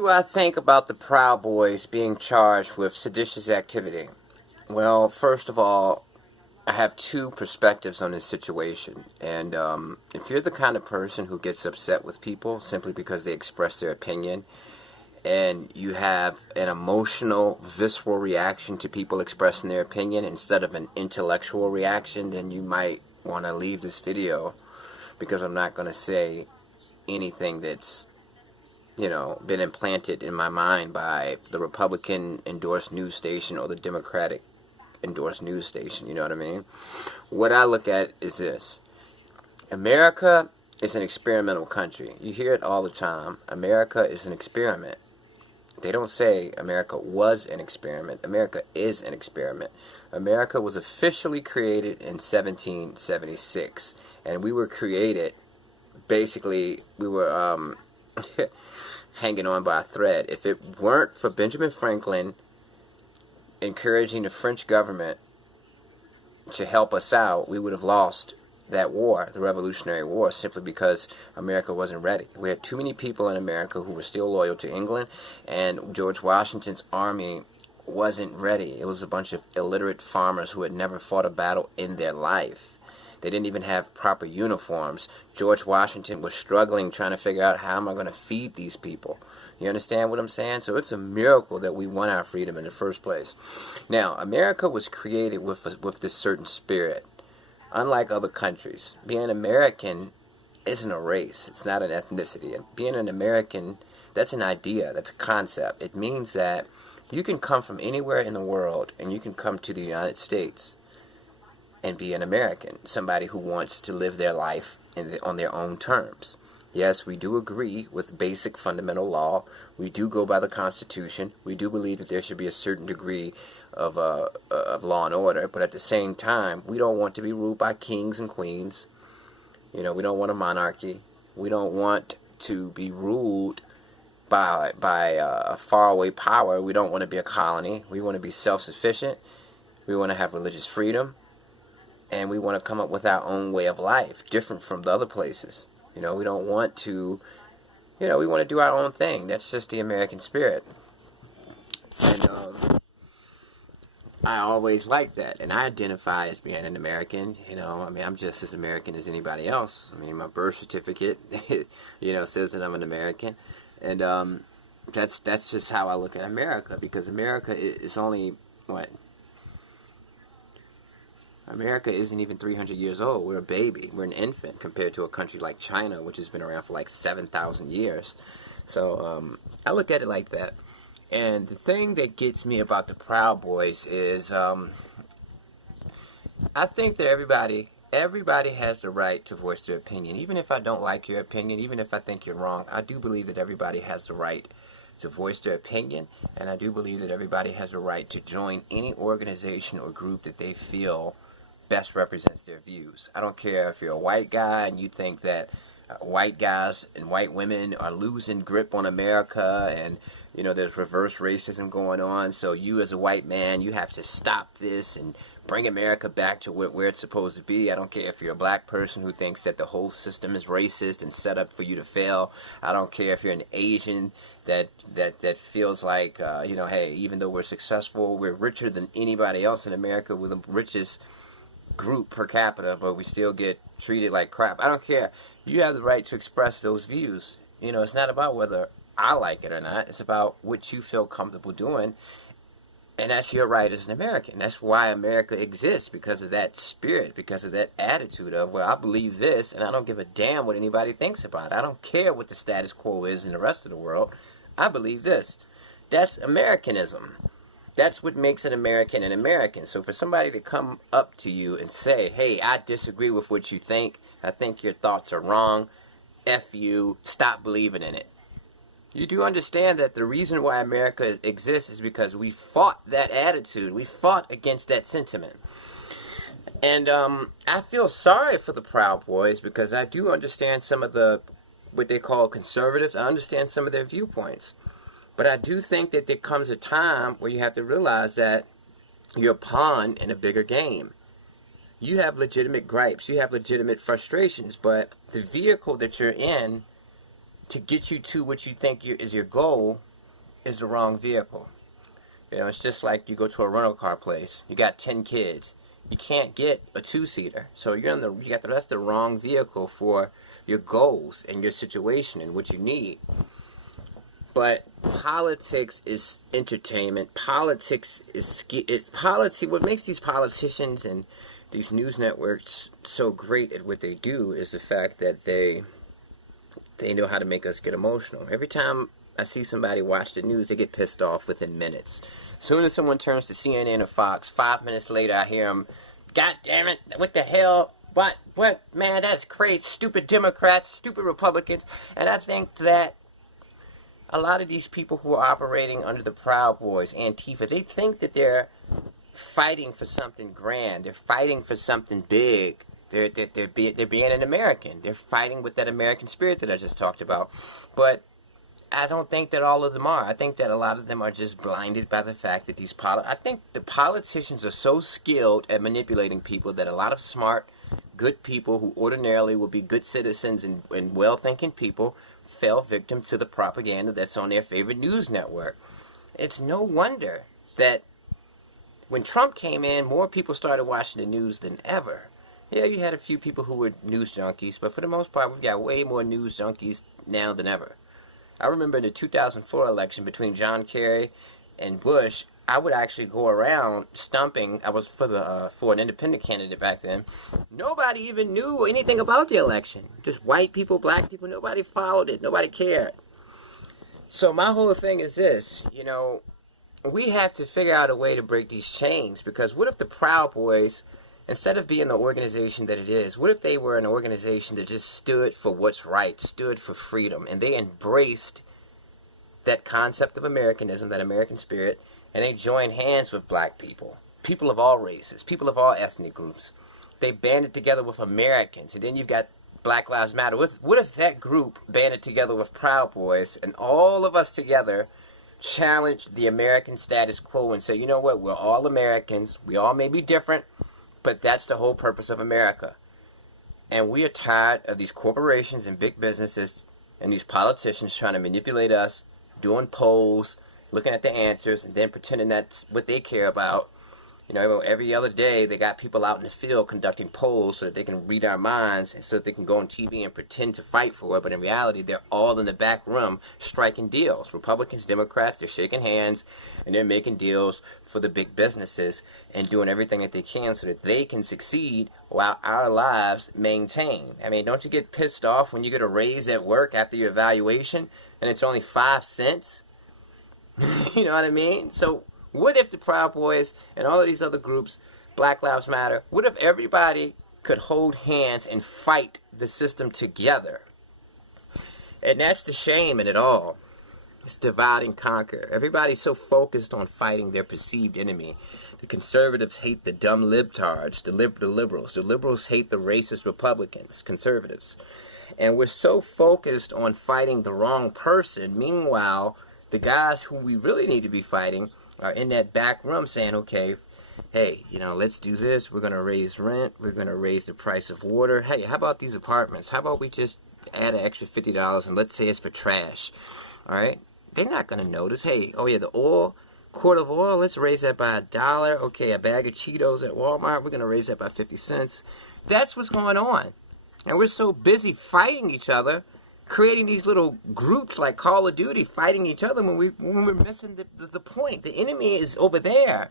Do I think about the Proud Boys being charged with seditious activity? Well, first of all, I have two perspectives on this situation. And if you're the kind of person who gets upset with people simply because they express their opinion, and you have an emotional, visceral reaction to people expressing their opinion instead of an intellectual reaction, then you might want to leave this video, because I'm not going to say anything that's been implanted in my mind by the Republican endorsed news station or the Democratic endorsed news station. You know what I mean? What I look at is this: America is an experimental country. You hear it all the time. America is an experiment. They don't say America was an experiment. America is an experiment. America was officially created in 1776, and we were created, basically, we were hanging on by a thread. If it weren't for Benjamin Franklin encouraging the French government to help us out, we would have lost that war, the Revolutionary War, simply because America wasn't ready. We had too many people in America who were still loyal to England, and George Washington's army wasn't ready. It was a bunch of illiterate farmers who had never fought a battle in their life. They didn't even have proper uniforms. George Washington was struggling, trying to figure out, how am I going to feed these people? You understand what I'm saying? So it's a miracle that we won our freedom in the first place. Now, America was created with this certain spirit. Unlike other countries, being American isn't a race. It's not an ethnicity. And being an American, that's an idea. That's a concept. It means that you can come from anywhere in the world, and you can come to the United States and be an American, somebody who wants to live their life on their own terms. Yes, we do agree with basic fundamental law. We do go by the Constitution. We do believe that there should be a certain degree of law and order, but at the same time, we don't want to be ruled by kings and queens. We don't want a monarchy. We don't want to be ruled by a faraway power. We don't want to be a colony. We want to be self-sufficient. We want to have religious freedom. And we want to come up with our own way of life, different from the other places. We don't want to, we want to do our own thing. That's just the American spirit. And I always like that. And I identify as being an American. I'm just as American as anybody else. My birth certificate, says that I'm an American. And that's just how I look at America, because America is only, America isn't even 300 years old. We're a baby. We're an infant compared to a country like China, which has been around for like 7,000 years. So I look at it like that. And the thing that gets me about the Proud Boys is I think that everybody has the right to voice their opinion. Even if I don't like your opinion, even if I think you're wrong, I do believe that everybody has the right to voice their opinion, and I do believe that everybody has the right to join any organization or group that they feel best represents their views. I don't care if you're a white guy and you think that white guys and white women are losing grip on America, and there's reverse racism going on, so you as a white man, you have to stop this and bring America back to where it's supposed to be. I don't care if you're a black person who thinks that the whole system is racist and set up for you to fail. I don't care if you're an Asian that feels like, hey, even though we're successful, we're richer than anybody else in America, we're the richest group per capita, but we still get treated like crap. I don't care. You have the right to express those views. It's not about whether I like it or not. It's about what you feel comfortable doing, and that's your right as an American. That's why America exists, because of that spirit, because of that attitude of, well, I believe this, and I don't give a damn what anybody thinks about it. I don't care what the status quo is in the rest of the world. I believe this. That's Americanism. That's what makes an American an American. So for somebody to come up to you and say, hey, I disagree with what you think, I think your thoughts are wrong, F you, stop believing in it. You do understand that the reason why America exists is because we fought that attitude. We fought against that sentiment. And I feel sorry for the Proud Boys, because I do understand some of what they call conservatives. I understand some of their viewpoints. But I do think that there comes a time where you have to realize that you're a pawn in a bigger game. You have legitimate gripes. You have legitimate frustrations. But the vehicle that you're in to get you to what you think is your goal is the wrong vehicle. You know, it's just like you go to a rental car place. You got 10 kids. You can't get a two-seater. So that's the wrong vehicle for your goals and your situation and what you need. But politics is entertainment. Politics is politics. What makes these politicians and these news networks so great at what they do is the fact that they know how to make us get emotional. Every time I see somebody watch the news, they get pissed off within minutes. As soon as someone turns to CNN or Fox, 5 minutes later I hear them, "God damn it, what the hell? What, man, that's crazy. Stupid Democrats, stupid Republicans." And I think that a lot of these people who are operating under the Proud Boys, Antifa, they think that they're fighting for something grand. They're fighting for something big. They're being an American. They're fighting with that American spirit that I just talked about. But I don't think that all of them are. I think that a lot of them are just blinded by the fact that I think the politicians are so skilled at manipulating people that a lot of smart, good people who ordinarily would be good citizens and well-thinking people fell victim to the propaganda that's on their favorite news network. It's no wonder that when Trump came in, more people started watching the news than ever. Yeah, you had a few people who were news junkies, but for the most part, we've got way more news junkies now than ever. I remember in the 2004 election between John Kerry and Bush, I would actually go around stumping. I was for an independent candidate back then. Nobody even knew anything about the election. Just white people, black people, nobody followed it. Nobody cared. So my whole thing is this, you know, we have to figure out a way to break these chains, because what if the Proud Boys, instead of being the organization that it is, what if they were an organization that just stood for what's right, stood for freedom, and they embraced that concept of Americanism, that American spirit, and they joined hands with black people, people of all races, people of all ethnic groups. They banded together with Americans, and then you've got Black Lives Matter. What if that group banded together with Proud Boys, and all of us together challenged the American status quo and say, you know what, we're all Americans, we all may be different, but that's the whole purpose of America. And we are tired of these corporations and big businesses and these politicians trying to manipulate us, doing polls, looking at the answers, and then pretending that's what they care about. You know, every other day they got people out in the field conducting polls so that they can read our minds and so that they can go on TV and pretend to fight for it. But in reality, they're all in the back room striking deals. Republicans, Democrats, they're shaking hands and they're making deals for the big businesses and doing everything that they can so that they can succeed while our lives maintain. I mean, don't you get pissed off when you get a raise at work after your evaluation and it's only 5 cents? You know what I mean? So what if the Proud Boys and all of these other groups, Black Lives Matter, what if everybody could hold hands and fight the system together? And that's the shame in it all. It's divide and conquer. Everybody's so focused on fighting their perceived enemy. The conservatives hate the dumb libtards, the liberals. The liberals hate the racist Republicans, conservatives. And we're so focused on fighting the wrong person. Meanwhile, the guys who we really need to be fighting are in that back room saying, okay, hey, you know, let's do this. We're going to raise rent. We're going to raise the price of water. Hey, how about these apartments? How about we just add an extra $50 and let's say it's for trash? All right? They're not going to notice. Hey, oh yeah, the oil, quart of oil, let's raise that by $1. Okay, a bag of Cheetos at Walmart, we're going to raise that by 50 cents. That's what's going on. And we're so busy fighting each other, creating these little groups like Call of Duty, fighting each other when we're missing the point. The enemy is over there.